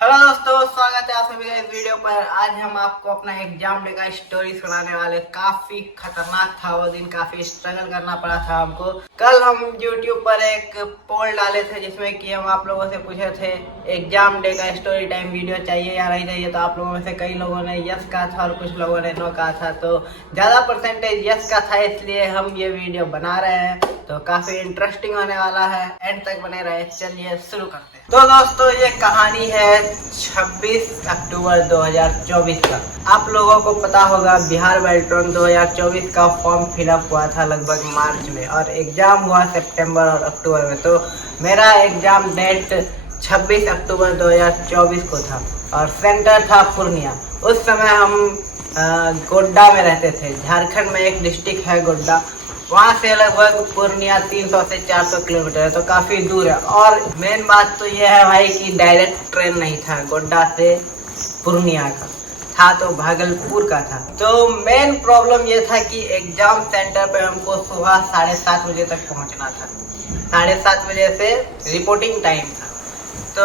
Hello दोस्तों, स्वागत है आप सभी का इस वीडियो पर। आज हम आपको अपना एग्जाम डे का स्टोरी सुनाने वाले। काफी खतरनाक था वो दिन, काफी स्ट्रगल करना पड़ा था हमको। कल हम YouTube पर एक पोल डाले थे जिसमें कि हम आप लोगों से पूछे थे एग्जाम डे का स्टोरी टाइम वीडियो चाहिए या नहीं चाहिए। तो आप लोगों में से कई लोगों ने यस कहा था और कुछ लोगों ने नो कहा था। तो ज्यादा परसेंटेज यस का था, इसलिए हम ये वीडियो बना रहे हैं। तो काफी इंटरेस्टिंग होने वाला है, एंड तक बने रहे। चलिए शुरू करते हैं। तो दोस्तों, ये कहानी है 26 अक्टूबर 2024 का। आप लोगों को पता होगा बिहार बेल्ट्रॉन 2024 का फॉर्म फिलअप हुआ था लगभग मार्च में, और एग्जाम हुआ सितंबर और अक्टूबर में। तो मेरा एग्जाम डेट 26 अक्टूबर 2024 को था और सेंटर था पूर्णिया। उस समय हम गोड्डा में रहते थे। झारखंड में एक डिस्ट्रिक्ट है गोड्डा, वहाँ से लगभग पूर्णिया 300 से 400 किलोमीटर है, तो काफ़ी दूर है। और मेन बात तो यह है भाई कि डायरेक्ट ट्रेन नहीं था गोड्डा से पूर्णिया का, था तो भागलपुर का था। तो मेन प्रॉब्लम ये था कि एग्जाम सेंटर पे हमको सुबह 7:30 बजे तक पहुँचना था। 7:30 बजे से रिपोर्टिंग टाइम था। तो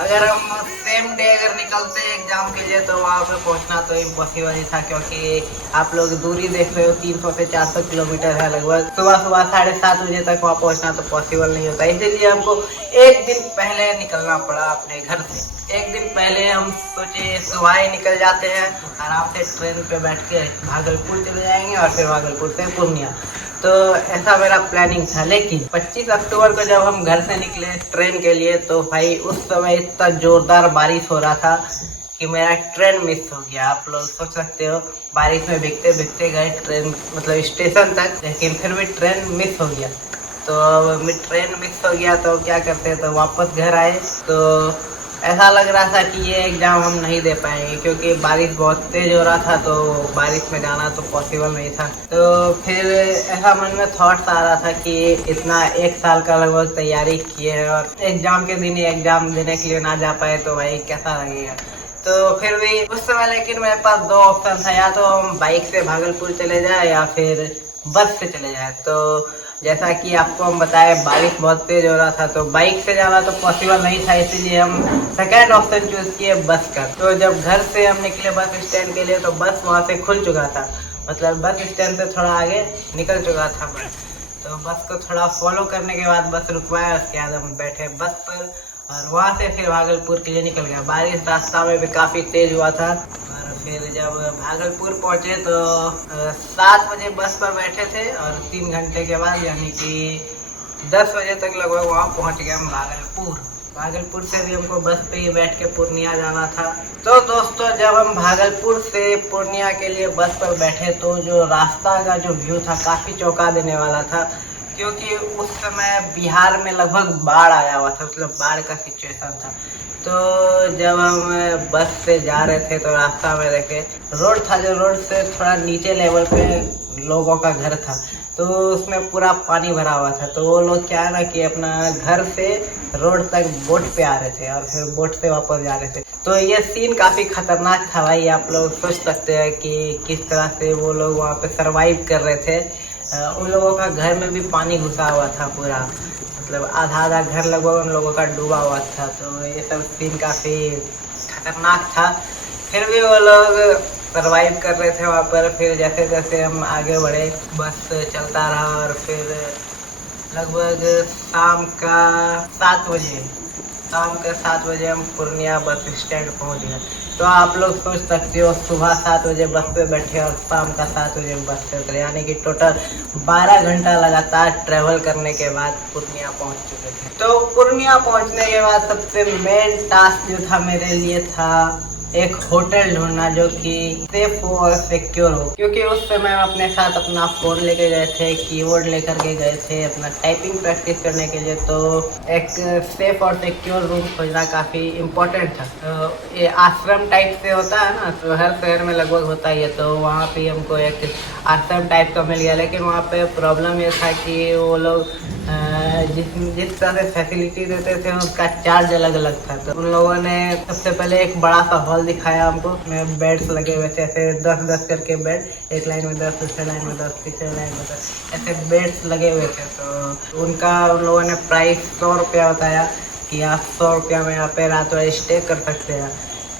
अगर हम सेम डे अगर निकलते एग्जाम के लिए तो वहाँ पे पहुँचना तो इम्पॉसिबल ही था, क्योंकि आप लोग दूरी देख रहे हो 300 से 400 किलोमीटर है लगभग। सुबह 7:30 बजे तक वहाँ पहुँचना तो पॉसिबल नहीं होता। इसीलिए हमको एक दिन पहले निकलना पड़ा अपने घर से। एक दिन पहले हम सोचे सुबह ही निकल जाते हैं, आराम से ट्रेन पे बैठ के भागलपुर चले जाएंगे और फिर भागलपुर से पूर्णिया। तो ऐसा मेरा प्लानिंग था। लेकिन 25 अक्टूबर को जब हम घर से निकले ट्रेन के लिए, तो भाई उस समय इतना जोरदार बारिश हो रहा था कि मेरा ट्रेन मिस हो गया। आप लोग सोच सकते हो, बारिश में भीगते भीगते गए ट्रेन मतलब स्टेशन तक, लेकिन फिर भी ट्रेन मिस हो गया। तो ट्रेन मिस हो गया तो क्या करते, तो वापस घर आए। तो ऐसा लग रहा था कि ये एग्ज़ाम हम नहीं दे पाएंगे, क्योंकि बारिश बहुत तेज़ हो रहा था। तो बारिश में जाना तो पॉसिबल नहीं था। तो फिर ऐसा मन में थॉट्स आ रहा था कि इतना 1 साल का लगभग तैयारी किए है और एग्ज़ाम के दिन ही एग्ज़ाम देने के लिए ना जा पाए तो भाई कैसा लगेगा। तो फिर भी उस समय लेकिन मेरे पास 2 ऑप्शन था, या तो हम बाइक से भागलपुर चले जाए या फिर बस से चले जाए। तो जैसा कि आपको हम बताए बारिश बहुत तेज हो रहा था, तो बाइक से जाना तो पॉसिबल नहीं था। इसीलिए हम सेकेंड ऑप्शन चूज किए बस का। तो जब घर से हम निकले बस स्टैंड के लिए, तो बस वहाँ से खुल चुका था, मतलब बस स्टैंड से थोड़ा आगे निकल चुका था बस। तो बस को थोड़ा फॉलो करने के बाद बस रुकवाया, उसके बाद हम बैठे बस पर और वहाँ से फिर भागलपुर के लिए निकल गया। बारिश रास्ता में भी काफ़ी तेज हुआ था। और फिर जब भागलपुर पहुँचे तो 7 बजे बस पर बैठे थे और 3 घंटे के बाद यानी कि 10 बजे तक लगभग वहाँ पहुँच गए हम भागलपुर। भागलपुर से भी हमको बस पे ही बैठ के पूर्णिया जाना था। तो दोस्तों, जब हम भागलपुर से पूर्णिया के लिए बस पर बैठे तो जो रास्ता का जो व्यू था काफ़ी चौंका देने वाला था, क्योंकि उस समय बिहार में लगभग बाढ़ आया हुआ था, मतलब बाढ़ का सिचुएशन था। तो जब हम बस से जा रहे थे तो रास्ता में देखे रोड था, जो रोड से थोड़ा नीचे लेवल पे लोगों का घर था, तो उसमें पूरा पानी भरा हुआ था। तो वो लोग क्या है ना कि अपना घर से रोड तक बोट पे आ रहे थे और फिर बोट से वापस जा रहे थे। तो ये सीन काफ़ी खतरनाक था भाई। आप लोग सोच सकते हैं कि किस तरह से वो लोग वहाँ पे सरवाइव कर रहे थे। उन लोगों का घर में भी पानी घुसा हुआ था पूरा, मतलब आधा घर लगभग उन लोगों का डूबा हुआ था। तो ये सब सीन काफ़ी खतरनाक था। फिर भी वो लोग सरवाइव कर रहे थे वहाँ पर। फिर जैसे जैसे हम आगे बढ़े बस चलता रहा और फिर लगभग शाम के 7 बजे हम पूर्णिया बस स्टैंड पहुँच गए। तो आप लोग सोच सकते हो, सुबह 7 बजे बस पे बैठे और शाम का 7 बजे बस पे उतरे, यानी कि टोटल 12 घंटा लगातार ट्रैवल करने के बाद पूर्णिया पहुंच चुके थे। तो पूर्णिया पहुंचने के बाद सबसे मेन टास्क जो था मेरे लिए था एक होटल ढूंढना जो कि सेफ हो और सिक्योर हो, क्योंकि उस समय हम अपने साथ अपना फ़ोन लेके गए थे, कीबोर्ड लेकर के गए थे अपना टाइपिंग प्रैक्टिस करने के लिए। तो एक सेफ और सिक्योर रूम खोजना काफ़ी इम्पोर्टेंट था। तो ये आश्रम टाइप से होता है ना, तो हर शहर में लगभग होता ही है। तो वहाँ पे हमको एक आश्रम टाइप का मिल गया, लेकिन वहाँ पे प्रॉब्लम ये था कि वो लोग जिस तरह से फैसिलिटी देते थे उसका चार्ज अलग अलग था। तो उन लोगों ने सबसे पहले एक बड़ा सा हॉल दिखाया हमको, में बेड्स लगे हुए थे, ऐसे 10-10 करके बेड, एक लाइन में 10, दूसरे लाइन में 10, तीसरे लाइन में 10, ऐसे बेड्स लगे हुए थे। तो उनका उन लोगों ने प्राइस 100 रुपया बताया कि आप 100 रुपया में यहाँ पे रात भर स्टे कर सकते हैं।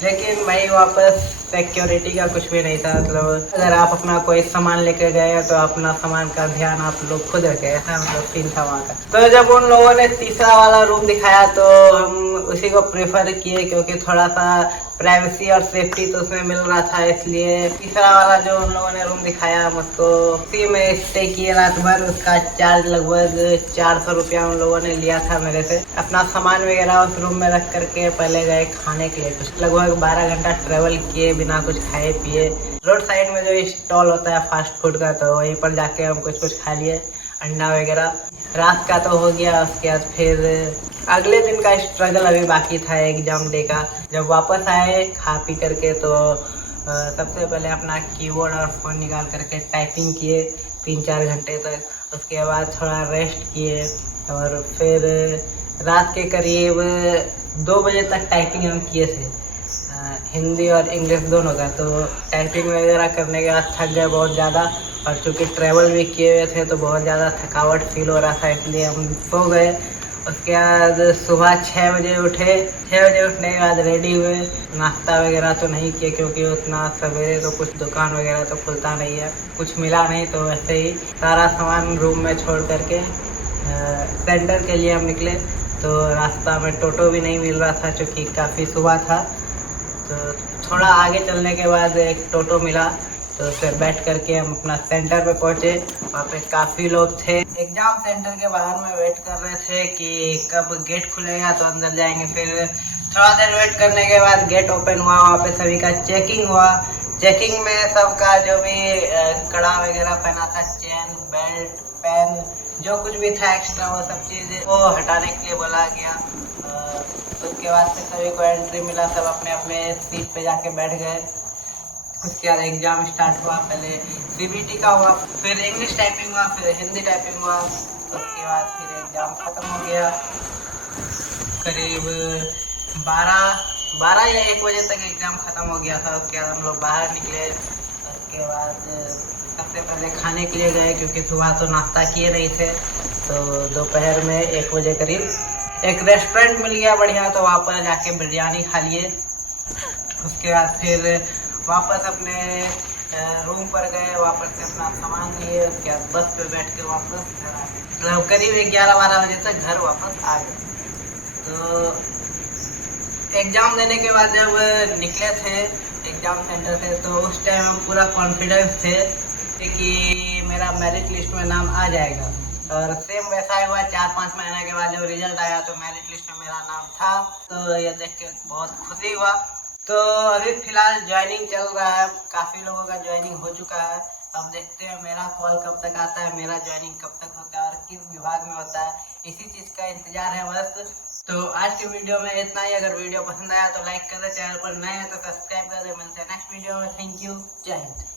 लेकिन भाई वापस सिक्योरिटी का कुछ भी नहीं था। मतलब अगर आप अपना कोई सामान लेके गए तो अपना सामान का ध्यान आप लोग खुद रखें, ऐसा मतलब सीन था वहाँ का। तो जब उन लोगों ने तीसरा वाला रूम दिखाया तो हम उसी को प्रेफर किए, क्योंकि थोड़ा सा प्राइवेसी और सेफ्टी तो उसमें मिल रहा था। इसलिए तीसरा वाला जो उन लोगों ने रूम दिखाया मुझको, उसी में स्टे किए रात भर। उसका चार्ज लगभग 400 रुपया उन लोगों ने लिया था मेरे से। अपना सामान वगैरह उस रूम में रख करके पहले गए खाने के लिए। कुछ लगभग 12 घंटा ट्रेवल किए बिना कुछ खाए पिए। रोड साइड में जो स्टॉल होता है फास्ट फूड का, तो वहीं पर जाके हम कुछ खा लिए, अंडा वगैरह। रात का तो हो गया। उसके बाद फिर अगले दिन का स्ट्रगल अभी बाकी था, एग्जाम डे का। जब वापस आए खा पी करके तो सबसे पहले अपना कीबोर्ड और फ़ोन निकाल करके टाइपिंग किए 3-4 घंटे तक। उसके बाद थोड़ा रेस्ट किए और फिर रात के करीब 2 बजे तक टाइपिंग हम किए थे, हिंदी और इंग्लिश दोनों का। तो टाइपिंग वगैरह करने के बाद थक गए बहुत ज़्यादा, और चूँकि ट्रैवल भी किए हुए थे तो बहुत ज़्यादा थकावट फील हो रहा था, इसलिए हम सो गए। उसके बाद सुबह 6 बजे उठे। 6 बजे उठने के बाद रेडी हुए। नाश्ता वगैरह तो नहीं किए, क्योंकि उतना सवेरे तो कुछ दुकान वगैरह तो खुलता नहीं है, कुछ मिला नहीं। तो वैसे ही सारा सामान रूम में छोड़ करके सेंटर के लिए हम निकले। तो रास्ता में टोटो भी नहीं मिल रहा था, क्योंकि काफ़ी सुबह था। तो थोड़ा आगे चलने के बाद एक टोटो मिला, तो उस पर बैठ करके हम अपना सेंटर पे पहुंचे। वहाँ पे काफ़ी लोग थे। एग्जाम सेंटर के बाहर में वेट कर रहे थे कि कब गेट खुलेगा तो अंदर जाएंगे। फिर थोड़ा देर वेट करने के बाद गेट ओपन हुआ। वहाँ पे सभी का चेकिंग हुआ। चेकिंग में सबका जो भी कड़ा वगैरह पहना था, चेन, बेल्ट, पेन, जो कुछ भी था एक्स्ट्रा, वो सब चीज़ वो हटाने के लिए बोला गया। उसके बाद फिर सभी को एंट्री मिला। सब अपने अपने सीट पे जाके बैठ गए। उसके बाद एग्जाम स्टार्ट हुआ। पहले सीबीटी का हुआ, फिर इंग्लिश टाइपिंग हुआ, फिर हिंदी टाइपिंग हुआ। उसके बाद फिर एग्जाम ख़त्म हो गया। करीब 12 या 1 बजे तक एग्ज़ाम ख़त्म हो गया था। उसके बाद हम लोग बाहर निकले। उसके बाद सबसे पहले खाने के लिए गए, क्योंकि सुबह तो नाश्ता किए नहीं थे। तो दोपहर में 1 बजे करीब एक रेस्टोरेंट मिल गया बढ़िया, तो वहाँ पर जाके बिरयानी खा लिए। उसके बाद फिर वापस अपने रूम पर गए, वापस से अपना सामान लिए। उसके बाद बस पे बैठ के वापस घर आ गए। मतलब करीब 11-12 बजे तक घर वापस आ गए। तो एग्ज़ाम देने के बाद जब निकले थे एग्ज़ाम सेंटर से, तो उस टाइम हम पूरा कॉन्फिडेंस थे कि मेरा मेरिट लिस्ट में नाम आ जाएगा। और सेम वैसा ही हुआ। 4-5 महीने के बाद जब रिजल्ट आया तो मेरिट लिस्ट में मेरा नाम था। तो ये देख के बहुत खुशी हुआ। तो अभी फ़िलहाल ज्वाइनिंग चल रहा है। काफ़ी लोगों का ज्वाइनिंग हो चुका है। अब देखते हैं मेरा कॉल कब तक आता है, मेरा ज्वाइनिंग कब तक होता है और किस विभाग में होता है, इसी चीज़ का इंतज़ार है बस। तो आज के वीडियो में इतना ही। अगर वीडियो पसंद आया तो लाइक कर दे, चैनल पर नए हैं तो सब्सक्राइब कर दे। मिलते हैं नेक्स्ट वीडियो में। Thank you. जय हिंद।